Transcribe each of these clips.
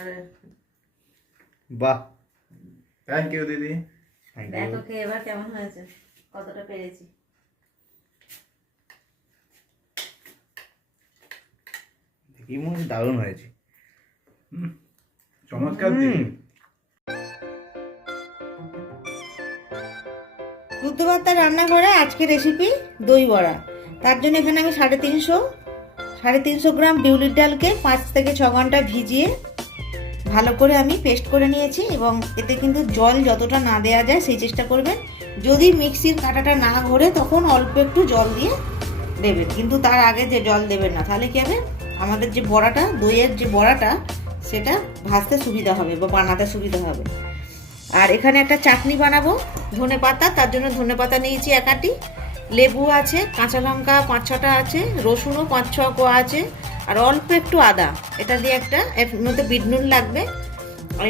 আরে বাহ। Thank you দিদি। দেখো কে এবার কেমন হয়েছে? কতটা পেরেছি? দেখি মনে দারুণ হয়েছে। চমৎকার। দিদি। রান্নাঘরে আজকে রেসিপি দই বড়া। তার জন্য এখানে আমি সাড়ে তিনশো সাড়ে তিনশো গ্রাম বিউলির ডালকে পাঁচ থেকে ছ ঘণ্টা ভিজিয়ে ভালো করে আমি পেস্ট করে নিয়েছি এবং এতে কিন্তু জল যতটা না দেওয়া যায় সেই চেষ্টা করবেন। যদি মিক্সির কাঁটাটা না ঘোরে তখন অল্প একটু জল দিয়ে দেবেন। কিন্তু তার আগে যে জল দেবেন না, তাহলে কী হবে? আমাদের যে বড়াটা, দইয়ের যে বড়াটা, সেটা ভাজতে সুবিধা হবে বা বানাতে সুবিধা হবে। আর এখানে একটা চাটনি বানাবো, ধনে পাতা, তার জন্য ধনে পাতা নিয়েছি এক আটি। লেবু আছে, কাঁচা লঙ্কা পাঁচ ছটা আছে, রসুনও পাঁচ ছ আছে, আর অল্প একটু আদা। এটা দিয়ে একটা, এর মধ্যে বিট নুন লাগবে, আর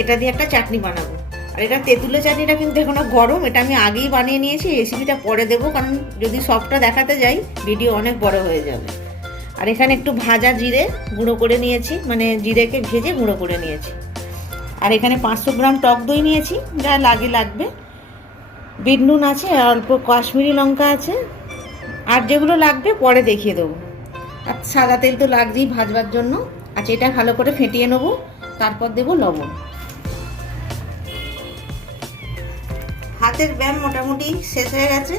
এটা দিয়ে একটা চাটনি বানাবো। আর এটা তেঁতুলের চাটনিটা কিন্তু এখনও গরম, এটা আমি আগেই বানিয়ে নিয়েছি রেসিপিটা পরে দেবো, কারণ যদি সবটা দেখাতে যাই ভিডিও অনেক বড় হয়ে যাবে। আর এখানে একটু ভাজা জিরে গুঁড়ো করে নিয়েছি মানে জিরেকে ভেজে গুঁড়ো করে নিয়েছি। আর এখানে পাঁচশো গ্রাম টক দই নিয়েছি, যা লাগে লাগবে। বিট নুন আছে আর অল্প কাশ্মীরি লঙ্কা আছে। আর যেগুলো লাগবে পরে দেখিয়ে দেবো। আর সাদা তেল তো লাগবেই ভাজবার জন্য। আচ্ছা এটা ভালো করে ফেটিয়ে নেব। তারপর দেবো লবণ। হাতের ব্যায়াম মোটামুটি শেষ হয়ে গেছে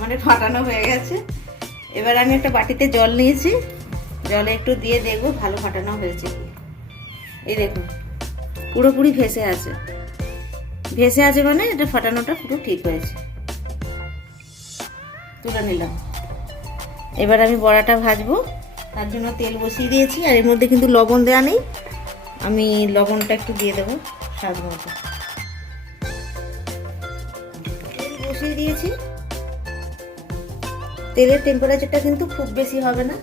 মানে ফাটানো হয়ে গেছে। এবার আমি একটা বাটিতে জল নিয়েছি। জলে একটু দিয়ে দেখব ভালো ফাটানো হয়েছে এই দেখুন, পুরোপুরি ভেসে আছে। ভেসে আছে মানে এটা ফাটানোটা পুরো ঠিক হয়েছে। তুলে নিলাম। এবার আমি বড়াটা ভাজবো। তার জন্য তেল বসিয়ে দিয়েছি, আর এর মধ্যে কিন্তু লবণ দেওয়া নেই। আমি লবণটা একটু দিয়ে দেবো স্বাদ মতো। বসিয়ে দিয়েছি। তেলের টেম্পারেচারটা কিন্তু খুব বেশি হবে না।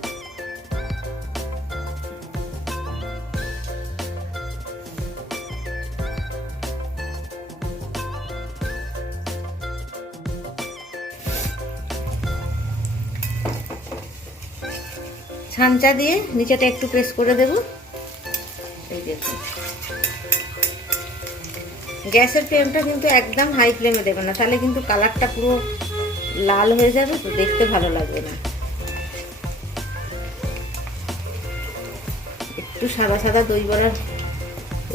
ছানচা দিয়ে নিচেটা একটু প্রেস করে দেব। এই দেখুন গ্যাসের ফ্লেমটা কিন্তু একদম হাই ফ্লেমে দেবে না, তাহলে কিন্তু কালারটা পুরো লাল হয়ে যাবে, তো দেখতে ভালো লাগবে না। একটু সাদা সাদা দই বড়া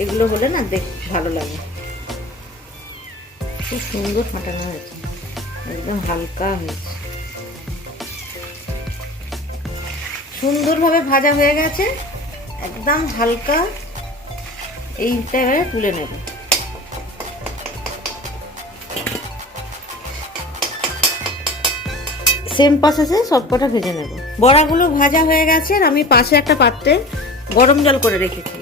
এগুলো হলে না দেখ ভালো লাগে। খুব সুন্দর ফাটানো হয়েছে, একদম হালকা হয়েছে। সুন্দরভাবে ভাজা হয়ে গেছে। একদম হালকা এইটা এবারে তুলে নেব। সেম প্রসেসে সবকটা ভেজে নেব। বড়াগুলো ভাজা হয়ে গেছে আর আমি পাশে একটা পাত্রে গরম জল করে রেখেছি।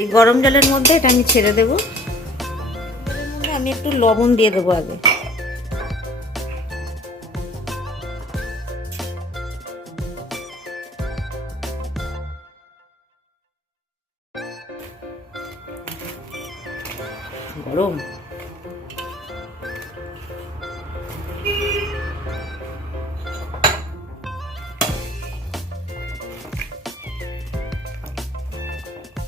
এই গরম জলের মধ্যে এটা আমি ছেড়ে দেবো। আমি একটু লবণ দিয়ে দেবো আগে। গরম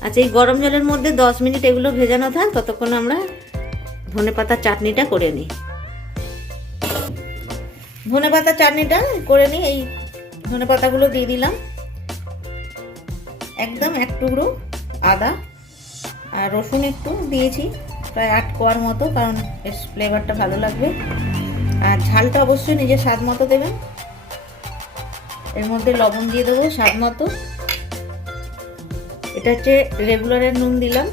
আচ্ছা এই গরম জলের মধ্যে দশ মিনিট এগুলো ভেজানো থাক, ততক্ষণ আমরা ধনে পাতার চাটনিটা করে নিই। ধনে পাতার চাটনিটা করে নিই, এই ধনে পাতাগুলো দিয়ে দিলাম। একদম এক টুকরো আদা আর রসুন একটু দিয়েছি। প্রায় আট কোয়ার মতো, কারণ এর ফ্লেভারটা ভালো লাগবে। আর ঝালটা অবশ্যই নিজের স্বাদ মতো দেবেন। এর মধ্যে লবণ দিয়ে দেবো, স্বাদ মতো। এটা হচ্ছে রেগুলারের নুন দিলাম।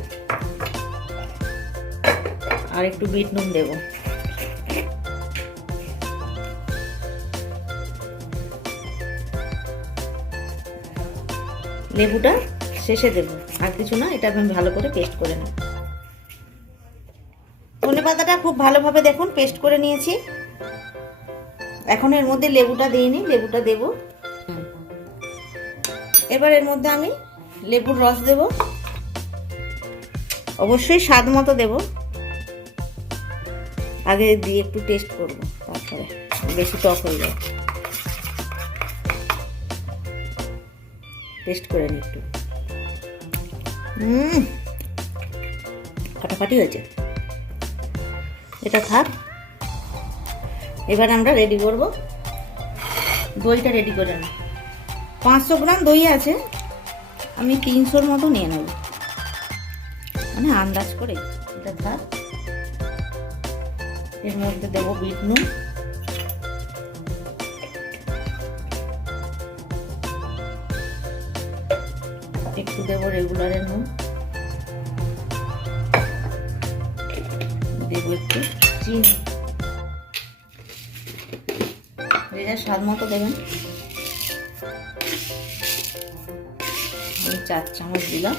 আর একটু বিট নুন দেব। লেবুটা শেষে দেব। আর কিছু না, এটা আমি ভালো করে পেস্ট করে নেব। ভালোভাবে দেখুন পেস্ট করে নিয়েছি। এখন এর মধ্যে লেবুটা দিইনি লেবুটা দেব। এবার এর মধ্যে আমি লেবুর রস দেব। অবশ্যই স্বাদ মতো দেব। আগে দিয়ে একটু টেস্ট করব, তারপরে বেশি টক হয়ে যায় টেস্ট করে নি একটু। হুম ফাটাফাটি হয়েছে। এটা থাক। এবার আমরা রেডি করব। দইটা রেডি করে নেব। পাঁচশো গ্রাম দই আছে। আমি তিনশোর মতো নিয়ে নেব। মানে আন্দাজ করে এটা থাক। এর মধ্যে দেবো বিট নুন। একটু দেবো রেগুলারের নুন। দেবো একটু। চিনি। যে যার স্বাদ মতো দেবেন। আমি চার চামচ দিলাম।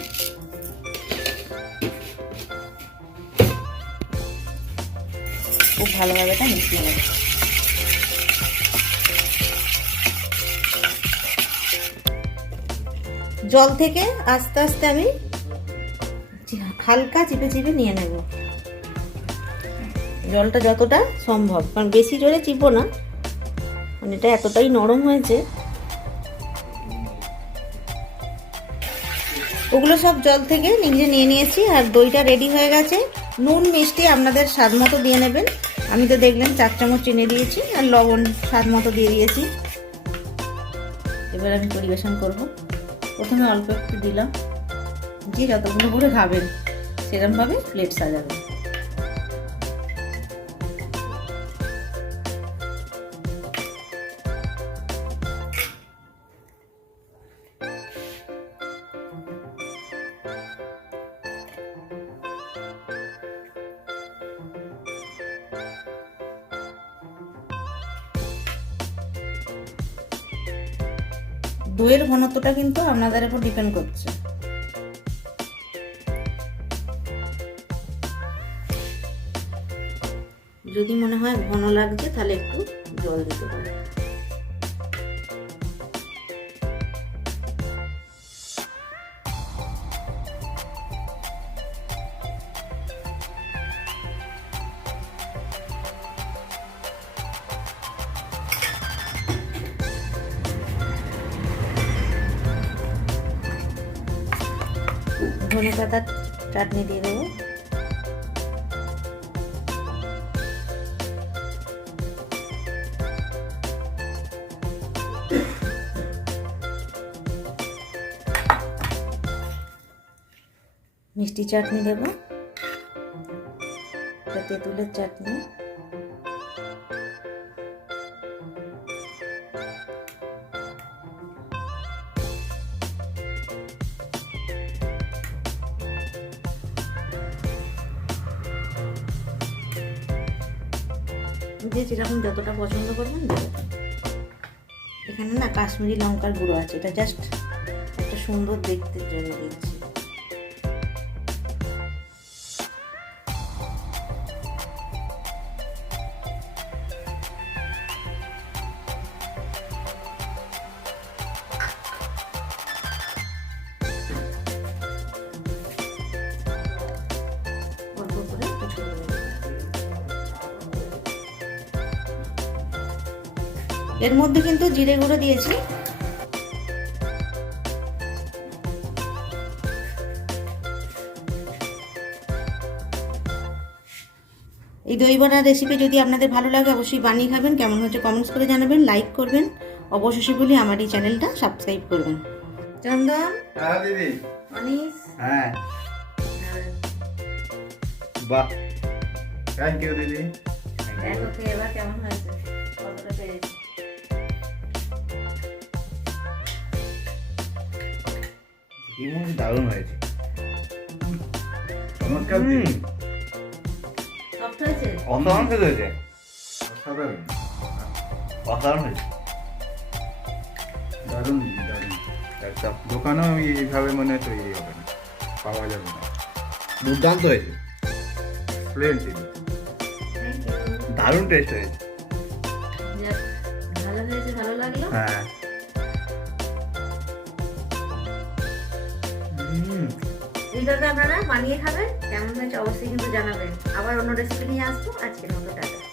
খুব ভালোভাবে এটা মিশিয়ে নেব। জল থেকে আস্তে আস্তে আমি হালকা চিপে চিপে নিয়ে নেব। জলটা যতটা সম্ভব, কারণ বেশি জোরে চিপো না। মানে এটা এতটাই নরম হয়েছে। ওগুলো সব জল থেকে নিজে নিয়ে নিয়েছি, আর দইটা রেডি হয়ে গেছে। নুন, মিষ্টি আপনাদের স্বাদ মতো দিয়ে নেবেন। আমি তো দেখলেন চার চামচ চিনি দিয়েছি, আর লবণ স্বাদ মতো দিয়ে দিয়েছি। এবার আমি পরিবেশন করব। প্রথমে অল্প একটু দিলাম। যে যতগুলো করে খাবেন সেরকমভাবে প্লেট সাজাবেন। দইয়ের ঘনত্বটা কিন্তু আপনাদের উপর ডিপেন্ড করছে। যদি মনে হয় ঘন লাগছে, তাহলে একটু জল দিতে পারেন ধনে পাতার চাটনি দিয়ে দেবো মিষ্টি চাটনি দেব এটা তেঁতুলের চাটনি যে যেরকম যতটা পছন্দ করবেন এখানে না কাশ্মীরি লঙ্কার গুঁড়ো আছে, এটা জাস্ট একটা সুন্দর দেখতে জন্য দিচ্ছি এর মধ্যে কিন্তু জিরে গুঁড়ো দিয়েছি। এই দই বড়ার রেসিপি যদি আপনাদের ভালো লাগে অবশ্যই বানিয়ে খাবেন। কেমন হচ্ছে কমেন্টস করে জানাবেন লাইক করবেন। অবশেষে বলি আমার এই চ্যানেলটা সাবস্ক্রাইব করবেন চন্দন হ্যাঁ দিদি। অনিস। হ্যাঁ। বাহ। থ্যাংক ইউ দিদি। দেখো কেমন হয়েছে? মনে দারুণ হয়েছে। চমৎকার হয়েছে। অসাধারণ হয়েছে। অসাধারণ। অসাধারণ হয়েছে। দারুণ দারুণ। একদম দোকানেও আমি এইভাবে মনে হয় তৈরি হবে না। পাওয়া যাবে না। দুর্দান্ত হয়েছে। প্লেন. দারুণ টেস্ট হয়েছে। ভালো হয়েছে ভালো লাগল। হ্যাঁ। এইভাবে আপনারা বানিয়ে খাবেন? কেমন হয়েছে? অবশ্যই কিন্তু জানাবেন। আবার অন্য রেসিপি নিয়ে আসব। আজকের মতো টাটা।